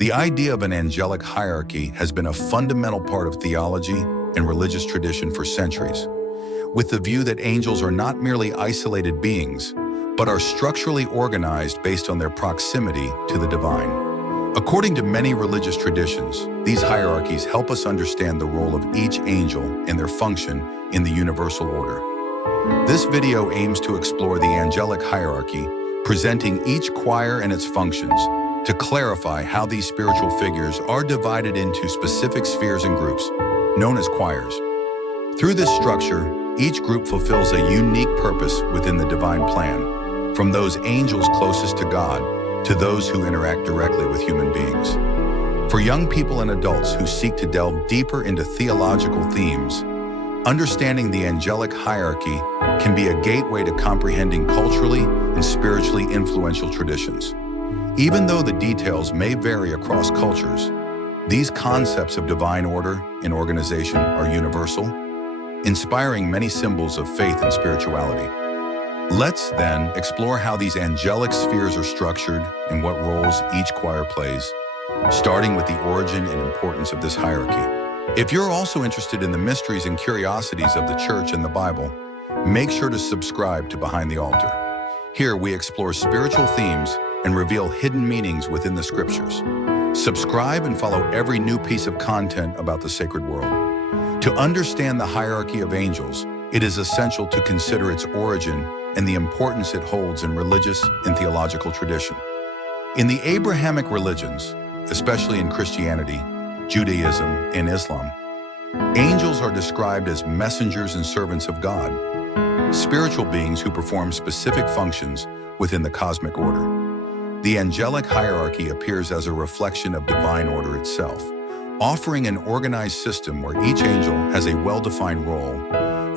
The idea of an angelic hierarchy has been a fundamental part of theology and religious tradition for centuries, with the view that angels are not merely isolated beings, but are structurally organized based on their proximity to the divine. According to many religious traditions, these hierarchies help us understand the role of each angel and their function in the universal order. This video aims to explore the angelic hierarchy, presenting each choir and its functions, to clarify how these spiritual figures are divided into specific spheres and groups, known as choirs. Through this structure, each group fulfills a unique purpose within the divine plan, from those angels closest to God to those who interact directly with human beings. For young people and adults who seek to delve deeper into theological themes, understanding the angelic hierarchy can be a gateway to comprehending culturally and spiritually influential traditions. Even though the details may vary across cultures, these concepts of divine order and organization are universal, inspiring many symbols of faith and spirituality. Let's then explore how these angelic spheres are structured and what roles each choir plays, starting with the origin and importance of this hierarchy. If you're also interested in the mysteries and curiosities of the Church and the Bible, make sure to subscribe to Behind the Altar. Here we explore spiritual themes and reveal hidden meanings within the Scriptures. Subscribe and follow every new piece of content about the sacred world. To understand the hierarchy of angels, it is essential to consider its origin and the importance it holds in religious and theological tradition. In the Abrahamic religions, especially in Christianity, Judaism, and Islam, angels are described as messengers and servants of God, spiritual beings who perform specific functions within the cosmic order. The angelic hierarchy appears as a reflection of divine order itself, offering an organized system where each angel has a well-defined role,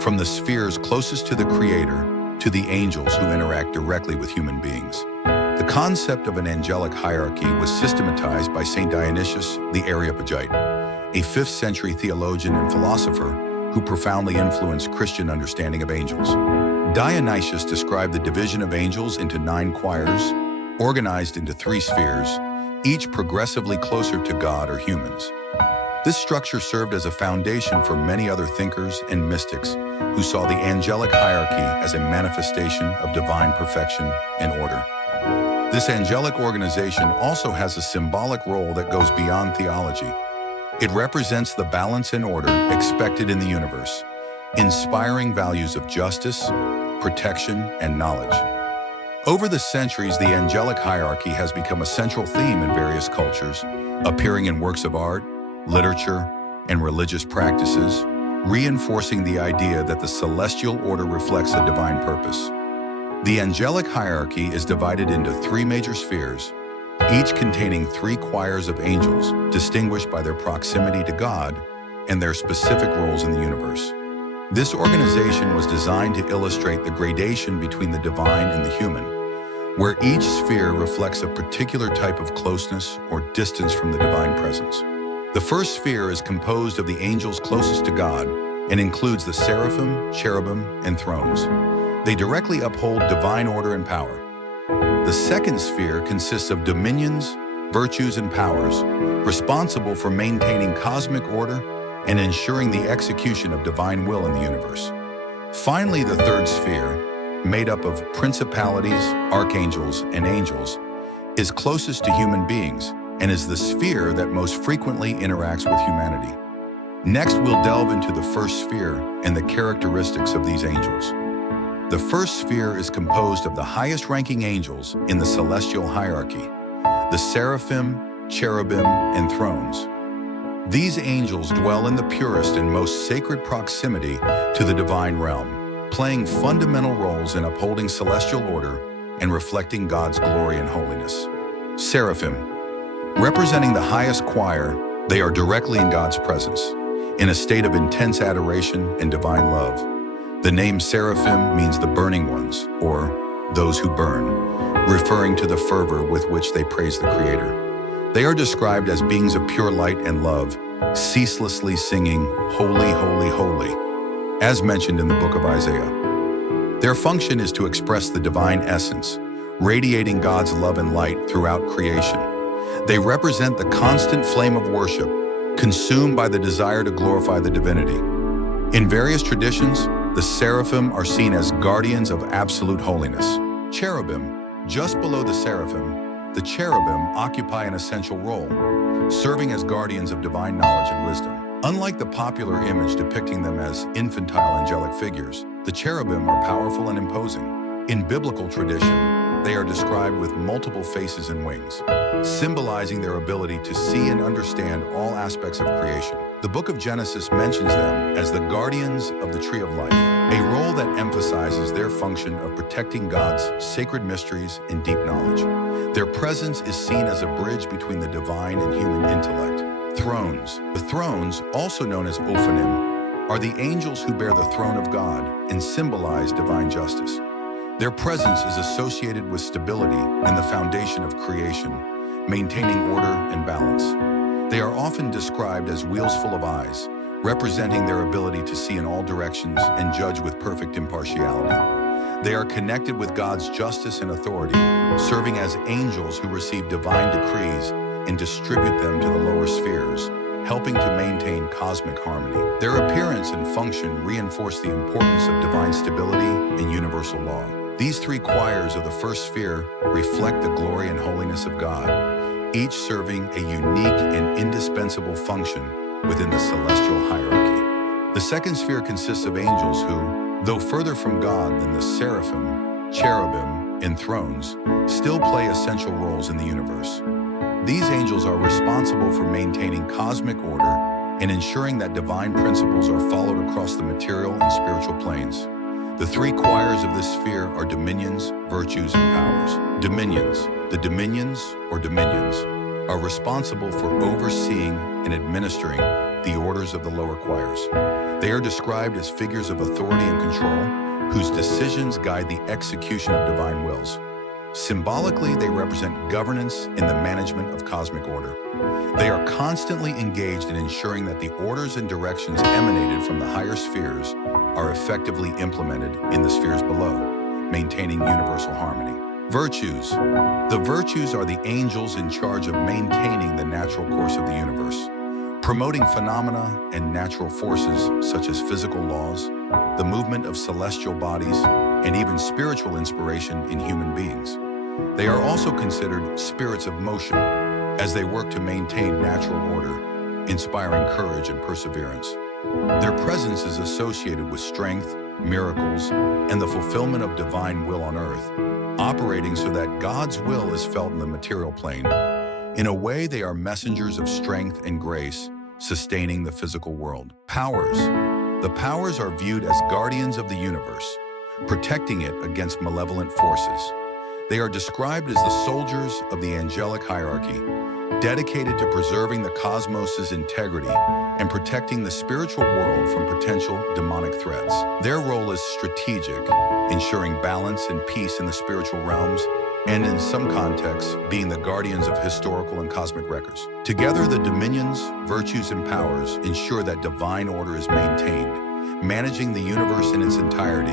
from the spheres closest to the Creator to the angels who interact directly with human beings. The concept of an angelic hierarchy was systematized by Saint Dionysius the Areopagite, a 5th century theologian and philosopher who profoundly influenced Christian understanding of angels. Dionysius described the division of angels into 9 choirs, organized into 3 spheres, each progressively closer to God or humans. This structure served as a foundation for many other thinkers and mystics who saw the angelic hierarchy as a manifestation of divine perfection and order. This angelic organization also has a symbolic role that goes beyond theology. It represents the balance and order expected in the universe, inspiring values of justice, protection, and knowledge. Over the centuries, the angelic hierarchy has become a central theme in various cultures, appearing in works of art, literature, and religious practices, reinforcing the idea that the celestial order reflects a divine purpose. The angelic hierarchy is divided into 3 major spheres, each containing 3 choirs of angels, distinguished by their proximity to God and their specific roles in the universe. This organization was designed to illustrate the gradation between the divine and the human, where each sphere reflects a particular type of closeness or distance from the divine presence. The first sphere is composed of the angels closest to God and includes the seraphim, cherubim, and thrones. They directly uphold divine order and power. The second sphere consists of dominions, virtues, and powers, responsible for maintaining cosmic order and ensuring the execution of divine will in the universe. Finally, the third sphere, made up of principalities, archangels, and angels, is closest to human beings and is the sphere that most frequently interacts with humanity. Next, we'll delve into the first sphere and the characteristics of these angels. The first sphere is composed of the highest-ranking angels in the celestial hierarchy, the seraphim, cherubim, and thrones. These angels dwell in the purest and most sacred proximity to the divine realm, playing fundamental roles in upholding celestial order and reflecting God's glory and holiness. Seraphim. Representing the highest choir, they are directly in God's presence, in a state of intense adoration and divine love. The name seraphim means the burning ones, or those who burn, referring to the fervor with which they praise the Creator. They are described as beings of pure light and love, ceaselessly singing, "Holy, holy, holy," as mentioned in the book of Isaiah. Their function is to express the divine essence, radiating God's love and light throughout creation. They represent the constant flame of worship, consumed by the desire to glorify the divinity. In various traditions, the seraphim are seen as guardians of absolute holiness. Cherubim, just below the cherubim occupy an essential role, serving as guardians of divine knowledge and wisdom. Unlike the popular image depicting them as infantile angelic figures, the cherubim are powerful and imposing. In biblical tradition, they are described with multiple faces and wings, symbolizing their ability to see and understand all aspects of creation. The book of Genesis mentions them as the guardians of the tree of life, a role that emphasizes their function of protecting God's sacred mysteries and deep knowledge. Their presence is seen as a bridge between the divine and human intellect. Thrones. The thrones, also known as ophanim, are the angels who bear the throne of God and symbolize divine justice. Their presence is associated with stability and the foundation of creation, maintaining order and balance. They are often described as wheels full of eyes, representing their ability to see in all directions and judge with perfect impartiality. They are connected with God's justice and authority, serving as angels who receive divine decrees and distribute them to the lower spheres, helping to maintain cosmic harmony. Their appearance and function reinforce the importance of divine stability and universal law. These three choirs of the first sphere reflect the glory and holiness of God, each serving a unique and indispensable function within the celestial hierarchy. The second sphere consists of angels who, though further from God than the seraphim, cherubim, and thrones, still play essential roles in the universe. These angels are responsible for maintaining cosmic order and ensuring that divine principles are followed across the material and spiritual planes. The three choirs of this sphere are dominions, virtues, and powers. Dominions. The dominions, or dominions, are responsible for overseeing and administering the orders of the lower choirs. They are described as figures of authority and control, whose decisions guide the execution of divine wills. Symbolically, they represent governance in the management of cosmic order. They are constantly engaged in ensuring that the orders and directions emanated from the higher spheres are effectively implemented in the spheres below, maintaining universal harmony. Virtues. The virtues are the angels in charge of maintaining the natural course of the universe, promoting phenomena and natural forces such as physical laws, the movement of celestial bodies, and even spiritual inspiration in human beings. They are also considered spirits of motion, as they work to maintain natural order, inspiring courage and perseverance. Their presence is associated with strength, miracles, and the fulfillment of divine will on earth, operating so that God's will is felt in the material plane. In a way, they are messengers of strength and grace, sustaining the physical world. Powers. The powers are viewed as guardians of the universe, protecting it against malevolent forces. They are described as the soldiers of the angelic hierarchy, dedicated to preserving the cosmos's integrity and protecting the spiritual world from potential demonic threats. Their role is strategic, ensuring balance and peace in the spiritual realms, and in some contexts, being the guardians of historical and cosmic records. Together, the dominions, virtues, and powers ensure that divine order is maintained, managing the universe in its entirety,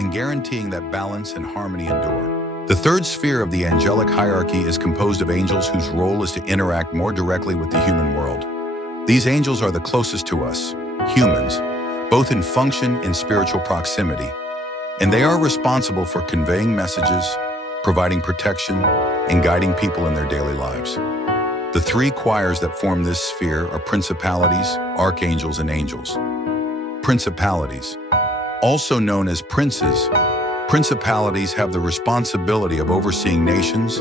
and guaranteeing that balance and harmony endure. The third sphere of the angelic hierarchy is composed of angels whose role is to interact more directly with the human world. These angels are the closest to us, humans, both in function and spiritual proximity, and they are responsible for conveying messages, providing protection, and guiding people in their daily lives. The three choirs that form this sphere are principalities, archangels, and angels. Principalities. Also known as princes, principalities have the responsibility of overseeing nations,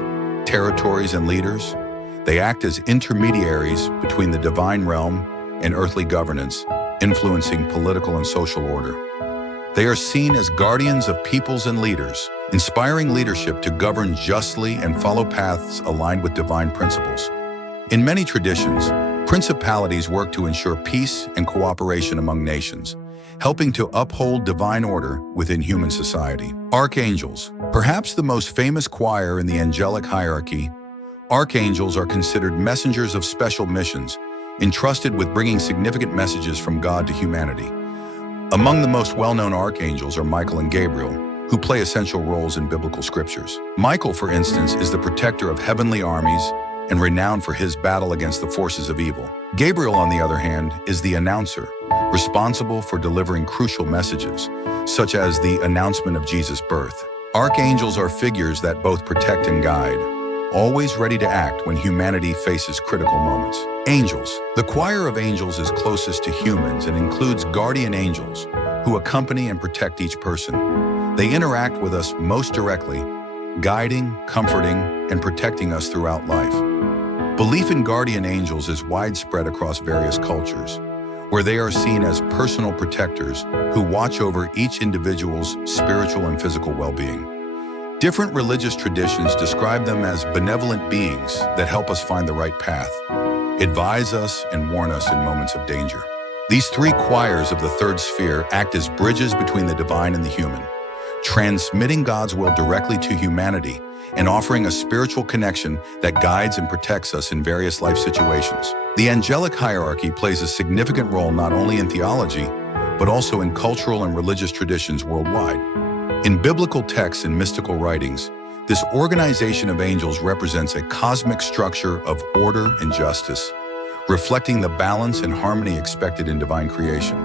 territories, and leaders. They act as intermediaries between the divine realm and earthly governance, influencing political and social order. They are seen as guardians of peoples and leaders, inspiring leadership to govern justly and follow paths aligned with divine principles. In many traditions, principalities work to ensure peace and cooperation among nations, helping to uphold divine order within human society. Archangels. Perhaps the most famous choir in the angelic hierarchy, archangels are considered messengers of special missions, entrusted with bringing significant messages from God to humanity. Among the most well-known archangels are Michael and Gabriel, who play essential roles in biblical scriptures. Michael, for instance, is the protector of heavenly armies and renowned for his battle against the forces of evil. Gabriel, on the other hand, is the announcer, responsible for delivering crucial messages, such as the announcement of Jesus' birth. Archangels are figures that both protect and guide, always ready to act when humanity faces critical moments. Angels. The choir of angels is closest to humans and includes guardian angels who accompany and protect each person. They interact with us most directly, guiding, comforting, and protecting us throughout life. Belief in guardian angels is widespread across various cultures, where they are seen as personal protectors who watch over each individual's spiritual and physical well-being. Different religious traditions describe them as benevolent beings that help us find the right path, advise us, and warn us in moments of danger. These three choirs of the third sphere act as bridges between the divine and the human, transmitting God's will directly to humanity and offering a spiritual connection that guides and protects us in various life situations. The angelic hierarchy plays a significant role not only in theology, but also in cultural and religious traditions worldwide. In biblical texts and mystical writings, this organization of angels represents a cosmic structure of order and justice, reflecting the balance and harmony expected in divine creation.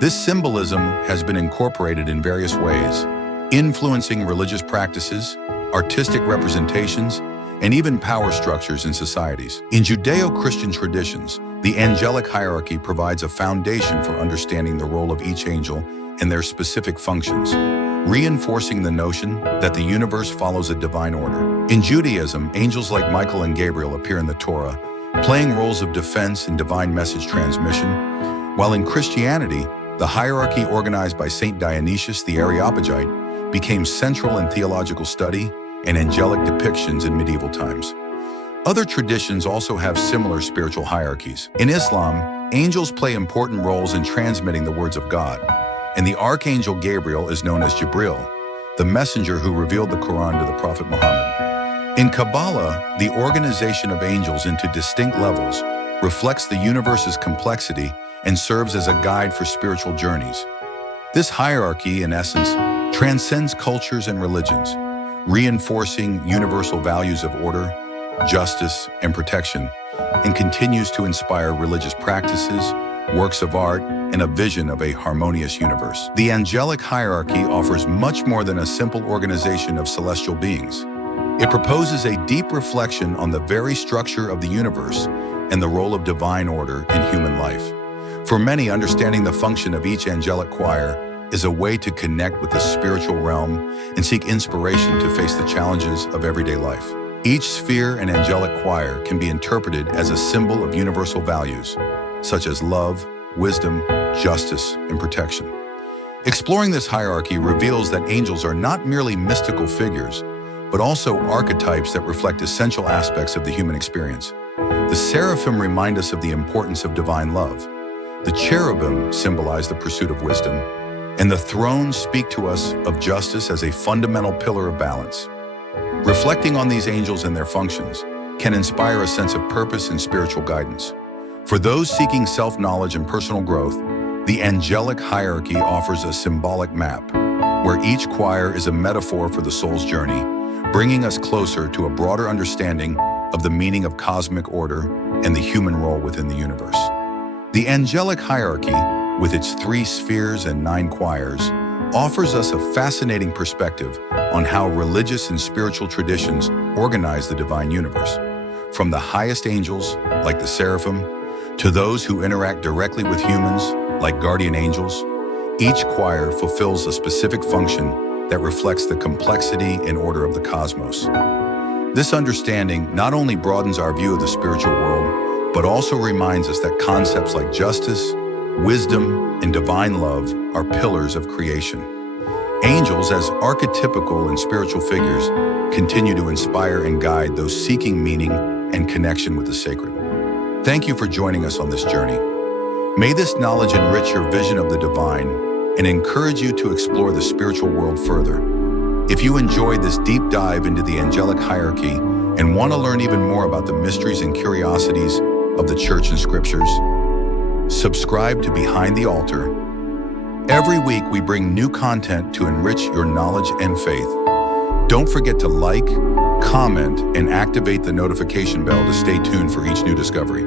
This symbolism has been incorporated in various ways, influencing religious practices, artistic representations, and even power structures in societies. In Judeo-Christian traditions, the angelic hierarchy provides a foundation for understanding the role of each angel and their specific functions, reinforcing the notion that the universe follows a divine order. In Judaism, angels like Michael and Gabriel appear in the Torah, playing roles of defense and divine message transmission, while in Christianity, the hierarchy organized by Saint Dionysius the Areopagite became central in theological study and angelic depictions in medieval times. Other traditions also have similar spiritual hierarchies. In Islam, angels play important roles in transmitting the words of God, and the archangel Gabriel is known as Jibril, the messenger who revealed the Quran to the Prophet Muhammad. In Kabbalah, the organization of angels into distinct levels reflects the universe's complexity and serves as a guide for spiritual journeys. This hierarchy, in essence, transcends cultures and religions, reinforcing universal values of order, justice, and protection, and continues to inspire religious practices, works of art, and a vision of a harmonious universe. The angelic hierarchy offers much more than a simple organization of celestial beings. It proposes a deep reflection on the very structure of the universe and the role of divine order in human life. For many, understanding the function of each angelic choir is a way to connect with the spiritual realm and seek inspiration to face the challenges of everyday life. Each sphere and angelic choir can be interpreted as a symbol of universal values, such as love, wisdom, justice, and protection. Exploring this hierarchy reveals that angels are not merely mystical figures, but also archetypes that reflect essential aspects of the human experience. The seraphim remind us of the importance of divine love. The cherubim symbolize the pursuit of wisdom, and the thrones speak to us of justice as a fundamental pillar of balance. Reflecting on these angels and their functions can inspire a sense of purpose and spiritual guidance. For those seeking self-knowledge and personal growth, the angelic hierarchy offers a symbolic map, where each choir is a metaphor for the soul's journey, bringing us closer to a broader understanding of the meaning of cosmic order and the human role within the universe. The angelic hierarchy, with its 3 spheres and 9 choirs, offers us a fascinating perspective on how religious and spiritual traditions organize the divine universe. From the highest angels, like the seraphim, to those who interact directly with humans, like guardian angels, each choir fulfills a specific function that reflects the complexity and order of the cosmos. This understanding not only broadens our view of the spiritual world, but also reminds us that concepts like justice, wisdom, and divine love are pillars of creation. Angels, as archetypical and spiritual figures, continue to inspire and guide those seeking meaning and connection with the sacred. Thank you for joining us on this journey. May this knowledge enrich your vision of the divine and encourage you to explore the spiritual world further. If you enjoyed this deep dive into the angelic hierarchy and want to learn even more about the mysteries and curiosities of the Church and Scriptures, subscribe to Behind the Altar. Every week we bring new content to enrich your knowledge and faith. Don't forget to like, comment, and activate the notification bell to stay tuned for each new discovery.